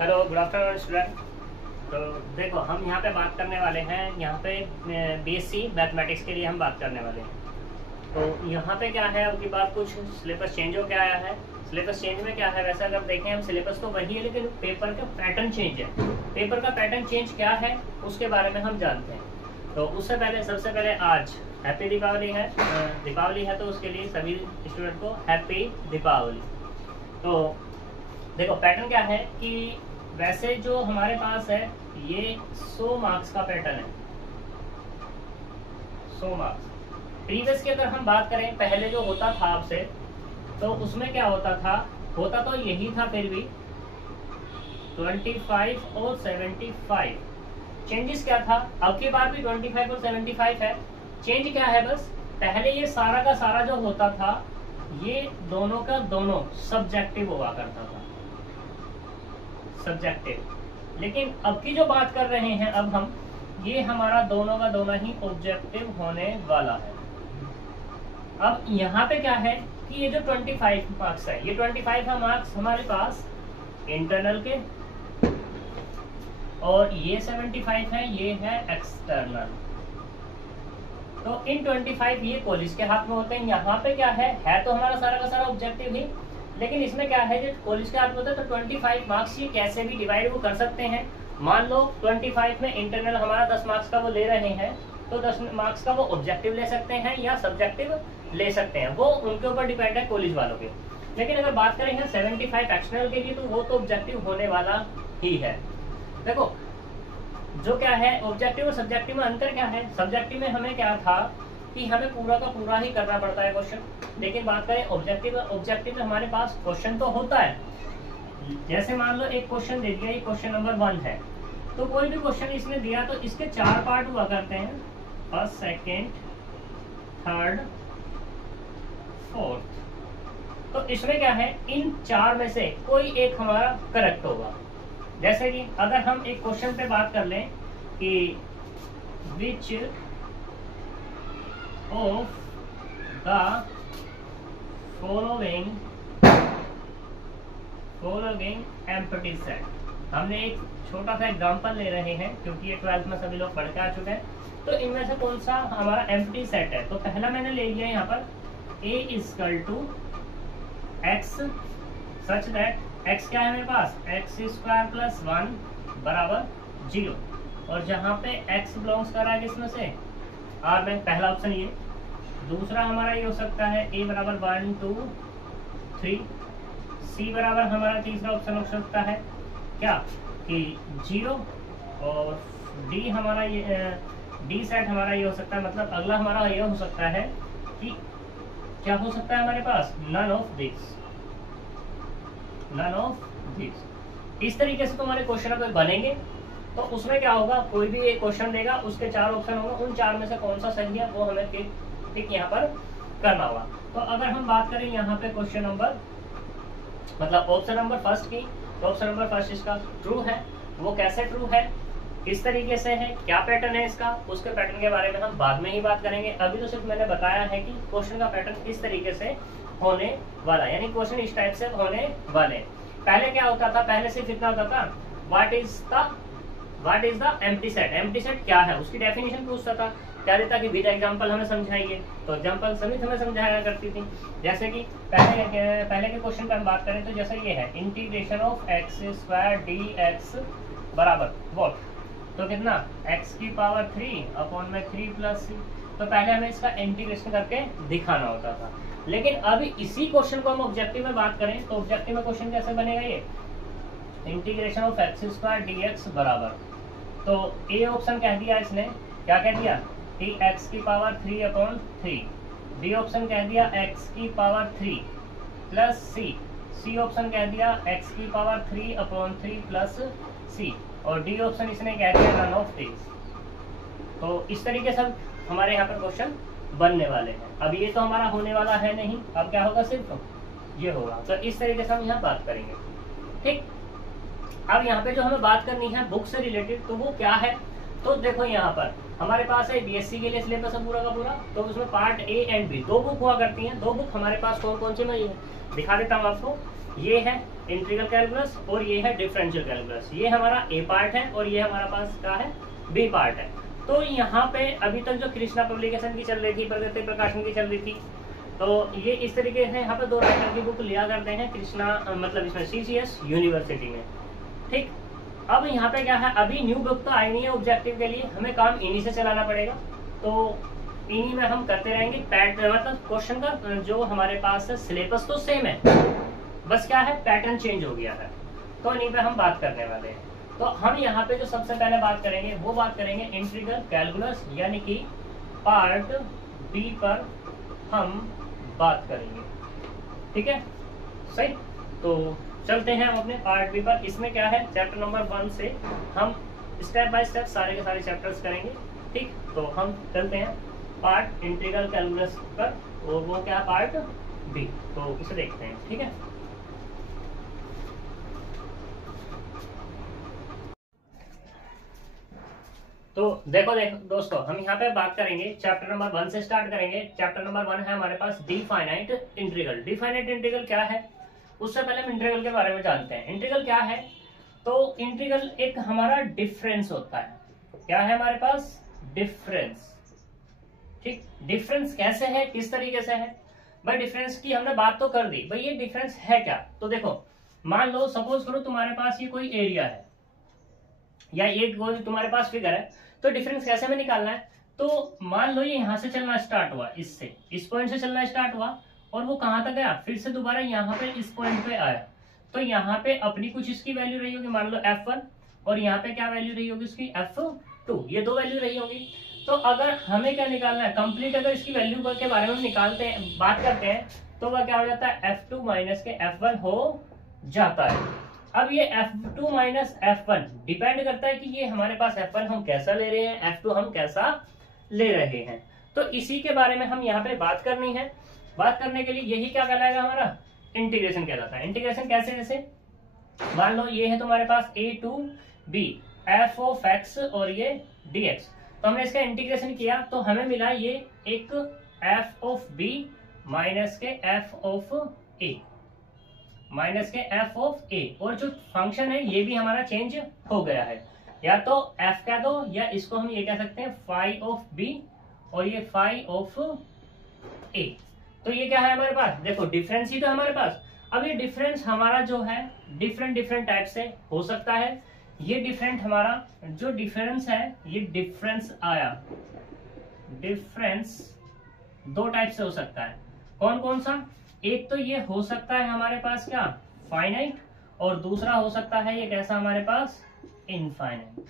Hello, good afternoon student. तो देखो, हम यहाँ पे बात करने वाले हैं, यहाँ पे बीएससी मैथमेटिक्स के लिए हम बात करने वाले हैं। तो यहाँ पे क्या है, अब की बात कुछ सिलेबस चेंज हो गया है। सिलेबस चेंज में क्या है, वैसे अगर देखें हम सिलेबस तो वही है, लेकिन पेपर का पैटर्न चेंज है। पेपर का पैटर्न चेंज क्या है उसके बारे में हम जानते हैं। तो उससे पहले सबसे पहले आज हैप्पी दीपावली है। दीपावली है तो उसके लिए सभी स्टूडेंट को हैप्पी दीपावली। तो देखो पैटर्न क्या है कि वैसे जो हमारे पास है ये 100 मार्क्स का पैटर्न है। 100 मार्क्स। प्रीवियस की अगर हम बात करें, पहले जो होता था आपसे, तो उसमें क्या होता था, होता तो यही था, फिर भी 25 और 75। चेंजेस क्या था, अब की बार भी 25 और 75 है। चेंज क्या है, बस पहले ये सारा का सारा जो होता था ये दोनों का दोनों सब्जेक्टिव हुआ करता था, सब्जेक्टिव। लेकिन अब की जो बात कर रहे हैं अब हम, ये हमारा दोनों का दोनों ही ऑब्जेक्टिव होने वाला है। अब यहाँ पे क्या है कि ये जो 25 मार्क्स है, ये 25 का मार्क्स हमारे पास इंटरनल के, और ये 75 है, ये है एक्सटर्नल। तो इन 25 ये कॉलेज के हाथ में होते हैं। यहाँ पे क्या है तो हमारा सारा का सारा ऑब्जेक्टिव ही, लेकिन इसमें क्या है, जो कॉलेज के हाथ में होता है तो 25 मार्क्स ये कैसे भी डिवाइड वो कर सकते हैं। मान लो 25 में इंटरनल हमारा 10 मार्क्स का वो ले रहे हैं, तो 10 मार्क्स का वो ऑब्जेक्टिव ले सकते हैं या सब्जेक्टिव ले सकते हैं, वो उनके ऊपर डिपेंड है कॉलेज वालों के। लेकिन अगर बात करें 75 एक्सटर्नल के लिए, तो वो तो ऑब्जेक्टिव होने वाला ही है। देखो जो क्या है, ऑब्जेक्टिव और सब्जेक्टिव में अंतर क्या है। सब्जेक्टिव में हमें क्या था कि हमें पूरा का पूरा ही करना पड़ता है क्वेश्चन, लेकिन बात करें ऑब्जेक्टिव में हमारे पास क्वेश्चन तो होता है। जैसे मान लो एक क्वेश्चन दे दिया, ये क्वेश्चन नंबर 1 है, तो कोई भी क्वेश्चन इसने दिया तो इसके 4 पार्ट हुआ करते हैं, फर्स्ट, सेकेंड, थर्ड, फोर्थ। तो इसमें क्या है, इन 4 में से कोई एक हमारा करेक्ट होगा। जैसे कि अगर हम एक क्वेश्चन पे बात कर लें कि which of the following empty set, हमने एक छोटा सा एग्जांपल ले रहे हैं क्योंकि ये 12th में सभी लोग पढ़ के आ चुके हैं। तो इनमें से कौन सा हमारा एम्प्टी सेट है, तो पहला मैंने ले लिया यहाँ पर a = x such that x क्या है मेरे पास, x² + 1 = 0, और जहाँ पे x बिलोंग्स कर रहा है किसमें से, R में, पहला ऑप्शन ये। दूसरा हमारा ये हो सकता है a = 1 2 3, c बराबर हमारा तीसरा ऑप्शन हो सकता है क्या कि 0, और d हमारा ये d सेट हमारा ये हो सकता है, मतलब अगला हमारा ये हो सकता है कि क्या हो सकता है हमारे पास, नन ऑफ दिस। इस तरीके से तुम्हारे क्वेश्चन अगर बनेंगे तो उसमें क्या होगा, कोई भी एक क्वेश्चन देगा, उसके 4 ऑप्शन होंगे, उन 4 में से कौन सा सही है वो हमें ठीक यहाँ पर करना होगा। तो अगर हम बात करें यहाँ पे क्वेश्चन नंबर, मतलब ऑप्शन नंबर फर्स्ट की, तो ऑप्शन नंबर फर्स्ट इसका ट्रू है। वो कैसे ट्रू है, किस तरीके से है, क्या पैटर्न है इसका, उसके पैटर्न के बारे में हम बाद में ही बात करेंगे। अभी तो सिर्फ मैंने बताया है कि क्वेश्चन का पैटर्न किस तरीके से होने वाला, यानी क्वेश्चन इस टाइप से होने वाले। पहले क्या होता था, पहले सिर्फ इतना होता था, what is the empty set. Empty set क्या है उसकी डेफिनेशन पूछता था, क्या देता कि विद एग्जांपल हमें समझाइए, तो एग्जांपल समित हमें समझाया करती थी। जैसे कि पहले के क्वेश्चन पर हम बात करें तो जैसे ये है, इंटीग्रेशन ऑफ x² dx बराबर व्हाट, तो कितना, x⁻³ + c। तो पहले हमें इसका इंटीग्रेशन करके दिखाना होता था। लेकिन अभी इसी क्वेश्चन को हम ऑब्जेक्टिव में बात करें तो ऑब्जेक्टिव में क्वेश्चन कैसे बनेगा, ये इंटीग्रेशन ऑफ x² dx बराबर, तो ए ऑप्शन कह दिया इसने, क्या कह दिया कि x⁻³ डी ऑप्शन कह दिया x⁻³ + सी ऑप्शन कह दिया x⁻³ + c, और डी ऑप्शन इसने कह दिया नन ऑफ दिस। तो इस तरीके से हमारे यहाँ पर क्वेश्चन बनने वाले हैं। अब ये तो हमारा होने वाला है नहीं, अब क्या होगा, सिर्फ ये होगा। तो इस तरीके से हम यहाँ बात करेंगे, ठीक। अब यहाँ पे जो हमें बात करनी है बुक से रिलेटेड, तो वो क्या है, तो देखो यहाँ पर हमारे पास है बीएससी के लिए सिलेबस है पूरा का पूरा, तो उसमें part A and B 2 book हुआ करती हैं। 2 बुक हमारे पास कौन कौन सी, मैं दिखा देता हूँ आपको। ये है इंटीग्रल कैलकुलस और ये है डिफरेंशियल कैलकुलस। ये हमारा ए पार्ट है और ये हमारा पास क्या है, बी पार्ट है। तो यहाँ पे अभी तक जो कृष्णा पब्लिकेशन की चल रही थी, प्रगति प्रकाशन की चल रही थी, तो ये इस तरीके से यहाँ पे 2 राइटर की बुक लिया करते हैं कृष्णा, मतलब इसमें CCS यूनिवर्सिटी में। ठीक, अब यहाँ पे क्या है, अभी न्यू बुक तो आई नहीं है ऑब्जेक्टिव के लिए, हमें काम इन्हीं से चलाना पड़ेगा। तो इन्हीं में हम करते रहेंगे। पैटर्न मतलब क्वेश्चन का जो हमारे पास है सिलेबस तो सेम है, बस क्या है पैटर्न चेंज हो गया है। तो इन्हीं पे हम बात करने वाले हैं। तो हम यहाँ पे जो सबसे पहले बात करेंगे वो बात करेंगे इंटीग्रल कैलकुलस, यानी कि पार्ट बी पर हम बात करेंगे। ठीक है, सही। तो चलते हैं हम अपने पार्ट बी पर। इसमें क्या है, चैप्टर नंबर 1 से हम स्टेप बाय स्टेप सारे के सारे चैप्टर्स करेंगे। ठीक, तो हम चलते हैं पार्ट इंटीग्रल कैलकुलस पर, और वो क्या पार्ट बी, तो इसे देखते हैं। ठीक है, तो देखो दोस्तों, हम यहाँ पे बात करेंगे चैप्टर नंबर 1 से स्टार्ट करेंगे। चैप्टर नंबर 1 है हमारे पास डिफाइनाइट इंटीग्रल। डिफाइनाइट इंटीग्रल क्या है, उससे पहले हम इंटीग्रल के बारे में जानते हैं। इंटीग्रल क्या है, तो इंटीग्रल एक हमारा डिफरेंस होता है। क्या है हमारे पास, डिफरेंस। ठीक, डिफरेंस कैसे है, किस तरीके से है भाई, डिफरेंस की हमने बात तो कर दी भाई, ये डिफरेंस है क्या। तो देखो, मान लो सपोज करो तुम्हारे पास ये कोई एरिया है या ये कोई तुम्हारे पास फिगर है, तो डिफरेंस कैसे में निकालना है। तो मान लो ये यहाँ से चलना स्टार्ट हुआ, इससे इस पॉइंट से चलना स्टार्ट हुआ, और वो कहाँ तक गया, फिर से दोबारा यहाँ पे इस पॉइंट पे आया। तो यहाँ पे अपनी कुछ इसकी वैल्यू रही होगी, मान लो F1, और यहाँ पे क्या वैल्यू रही होगी उसकी F2, ये 2 वैल्यू रही होगी। तो अगर हमें क्या निकालना है, कंप्लीट अगर इसकी वैल्यू के बारे में निकालते हैं, बात करते हैं, तो वह क्या हो जाता है, F2 माइनस के F1 हो जाता है। अब ये F2 माइनस F1 डिपेंड करता है कि ये हमारे पास F1 हम कैसा ले रहे हैं, F2 हम कैसा ले रहे हैं। तो इसी के बारे में हम यहाँ पे बात करनी है। बात करने के लिए यही क्या कहलाएगा, हमारा इंटीग्रेशन कहलाता है। इंटीग्रेशन कैसे, जैसे मान लो ये है तुम्हारे पास a to b f of x और ये dx, तो हमने इसका इंटीग्रेशन किया तो हमें मिला ये एक f of b माइनस के f of a, माइनस के f of a, और जो फंक्शन है ये भी हमारा चेंज हो गया है। या तो f कह दो, या इसको हम ये कह सकते हैं फाई ऑफ b और ये फाई ऑफ a। तो ये क्या है हमारे पास, देखो डिफरेंस ही तो हमारे पास। अब ये डिफरेंस हमारा जो है डिफरेंट टाइप से हो सकता है। ये डिफरेंट हमारा जो डिफरेंस है, ये डिफरेंस आया, डिफरेंस 2 टाइप से हो सकता है। कौन कौन सा, एक तो ये हो सकता है हमारे पास क्या, फाइनाइट, और दूसरा हो सकता है ये कैसा हमारे पास, इनफाइनाइट।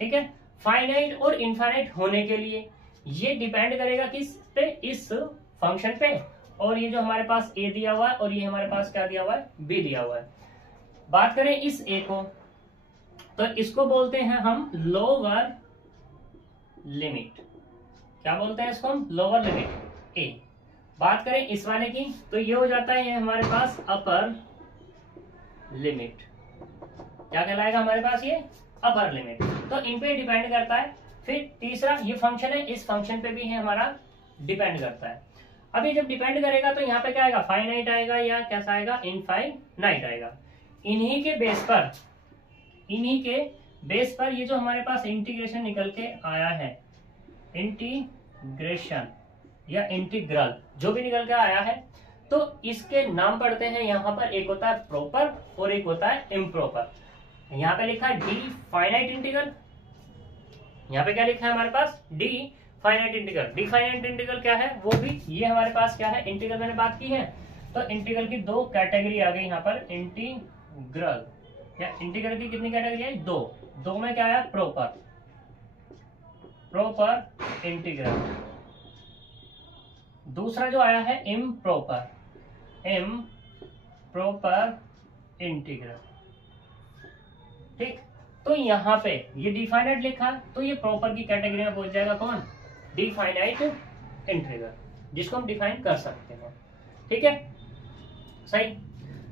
ठीक है, फाइनाइट और इनफाइनाइट होने के लिए ये डिपेंड करेगा किस पे, इस फंक्शन पे, और ये जो हमारे पास a दिया हुआ है और ये हमारे पास क्या दिया हुआ है, b दिया हुआ है। बात करें इस a को, तो इसको बोलते हैं हम लोअर लिमिट। क्या बोलते हैं इसको हम, लोअर लिमिट a। बात करें इस वाले की, तो ये हो जाता है ये हमारे पास अपर लिमिट। क्या कहलाएगा हमारे पास, ये अपर लिमिट। तो इन पे डिपेंड करता है। फिर तीसरा ये फंक्शन है, इस फंक्शन पे भी है हमारा डिपेंड करता है। अभी जब डिपेंड करेगा तो यहाँ पे क्या आएगा, फाइनाइट आएगा या कैसा आएगा, इनफाइनाइट आएगा। इन्हीं के बेस पर ये जो हमारे पास इंटीग्रेशन निकल के आया है, इंटीग्रेशन या इंटीग्रल जो भी निकल के आया है, तो इसके नाम पढ़ते हैं यहाँ पर। एक होता है प्रॉपर और एक होता है इम्प्रॉपर। यहाँ पे लिखा है डी फाइनाइट इंटीग्रल, यहाँ पे क्या लिखा है हमारे पास, definite integral. Definite integral क्या है, वो भी ये हमारे पास क्या है, इंटीग्रल मैंने बात की है। तो इंटीग्रल की 2 कैटेगरी आ गई यहाँ पर, इंटीग्रल या इंटीग्रल की कितनी कैटेगरी है, 2 में क्या है, प्रॉपर इंटीग्रल। दूसरा जो आया है इम्प्रॉपर इंटीग्रल। ठीक, तो यहाँ पे ये डिफाइनाइट लिखा, तो ये प्रॉपर की कैटेगरी में पहुंच जाएगा कौन, डिफाइनाइट इंटीग्रल, जिसको हम डिफाइन कर सकते हैं। ठीक है, सही।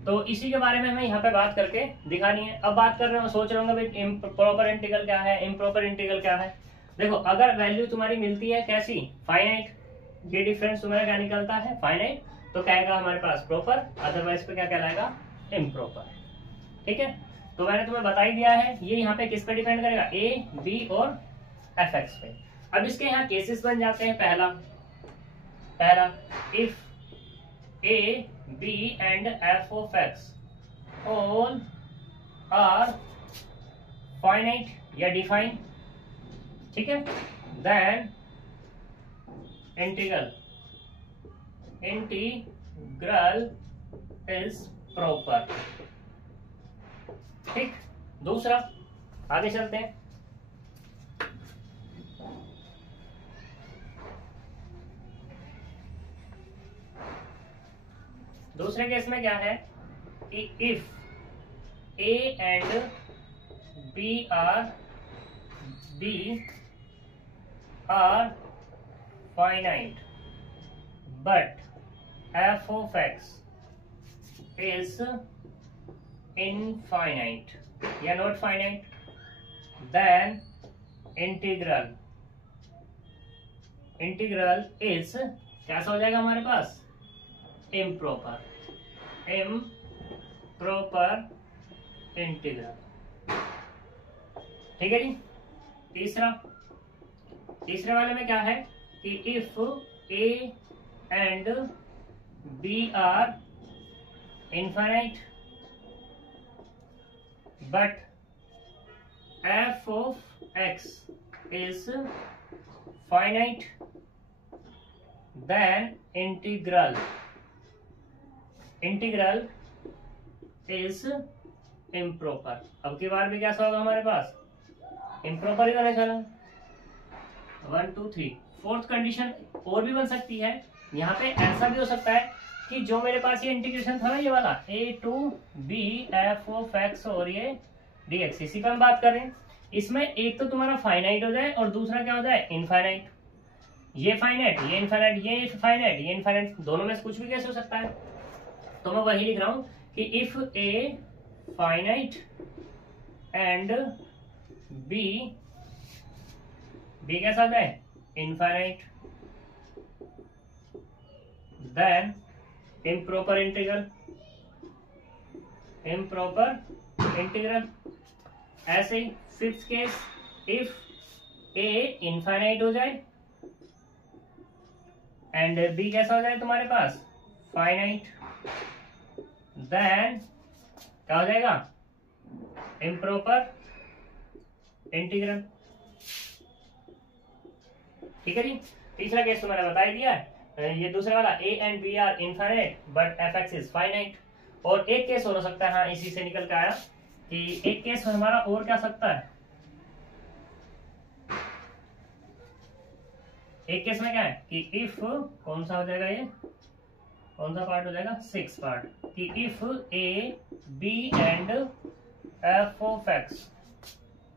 तो इसी के बारे में हमें यहाँ पे बात करके दिखानी है। अब बात कर रहे हो, सोच रहे होंगे भाई प्रॉपर इंटीग्रल क्या है, इम्प्रॉपर इंटीग्रल क्या है। देखो, अगर वैल्यू तुम्हारी मिलती है कैसी, फाइनाइट, ये डिफरेंस तुम्हारा क्या निकलता है, फाइनाइट, तो कहेगा हमारे पास प्रॉपर, अदरवाइज पे क्या कहलाएगा, इम्प्रॉपर। ठीक है, तो मैंने तुम्हें बता ही दिया है ये यहाँ पे किस पे डिपेंड करेगा, ए, बी और एफ एक्स पे। अब इसके यहाँ केसेस बन जाते हैं। पहला if A, B and F of X all are finite या डिफाइन, ठीक है, देन इंटीग्रल इज प्रॉपर। ठीक, दूसरा आगे चलते हैं। दूसरे केस में क्या है कि if A and B are finite but F of X is infinite या not finite, then integral is कैसा हो जाएगा हमारे पास, इम्प्रॉपर इंटीग्रल। ठीक है जी। तीसरे वाले में क्या है कि if A and B are infinite but F of X is finite, then integral is improper. अब की बार भी कैसा होगा हमारे पास, इम्प्रॉपर ही होने चला। 1 2 3 फोर्थ कंडीशन और भी बन सकती है। यहाँ पे ऐसा भी हो सकता है कि जो मेरे पास ये इंटीग्रेशन था ना, ये वाला a to b f of x और ये dx, इसी पर हम बात कर रहे हैं। इसमें एक तो तुम्हारा फाइनाइट हो जाए और दूसरा क्या हो जाए, इनफाइनाइट। ये फाइनाइट, ये इनफाइनाइट, ये फाइनाइट, ये इनफाइनाइट, दोनों में से कुछ भी कैसे हो सकता है। तो मैं वही लिख रहा हूं कि if A finite and B कैसा हो जाए, इनफाइनाइट, देन इम्प्रॉपर इंटीग्रल। ऐसे ही fifth case, if A infinite हो जाए एंड बी कैसा हो जाए तुम्हारे पास, फाइनाइट, देन क्या हो जाएगा, इम्प्रॉपर इंटीग्रल। ठीक है जी। तीसरा केस तो मैंने बता ही दिया है। ये दूसरा वाला A and B are infinite but F X is finite. और एक केस और हो सकता है, हाँ इसी से निकल के आया कि एक केस हमारा और क्या सकता है, एक केस में क्या है कि इफ, कौन सा हो जाएगा ये, कौन सा पार्ट हो जाएगा, 6 पार्ट, कि if A B and F of X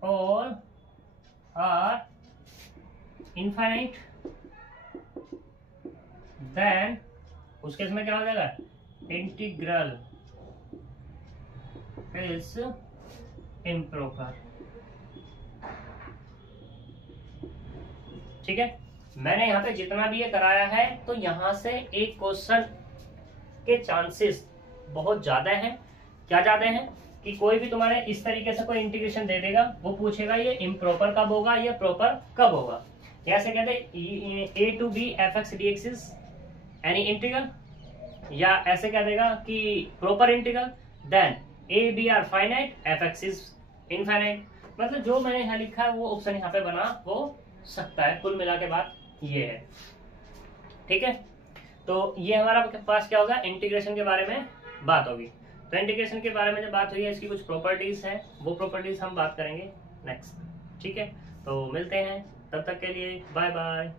all are infinite, then उस केस में क्या हो जाएगा, इंटीग्रल इज इम्प्रॉपर। ठीक है, मैंने यहाँ पे जितना भी ये कराया है तो यहाँ से एक क्वेश्चन के चांसेस बहुत ज्यादा हैं। क्या ज्यादा हैं कि कोई भी तुम्हारे इस तरीके से कोई इंटीग्रेशन दे देगा, वो पूछेगा ये इम्प्रॉपर कब होगा, ये प्रॉपर कब होगा। ऐसे कहते A to B F X D X is any integral, या ऐसे कह देगा कि proper integral, then A B are finite F X is infinite. मतलब जो मैंने यहाँ लिखा है वो ऑप्शन यहाँ पे बना हो सकता है। कुल मिला के बात ये है। ठीक है, तो ये हमारा पास क्या होगा, इंटीग्रेशन के बारे में बात होगी। तो इंटीग्रेशन के बारे में जब बात हुई है, इसकी कुछ प्रॉपर्टीज है, वो प्रॉपर्टीज हम बात करेंगे नेक्स्ट। ठीक है, तो मिलते हैं, तब तक के लिए बाय बाय।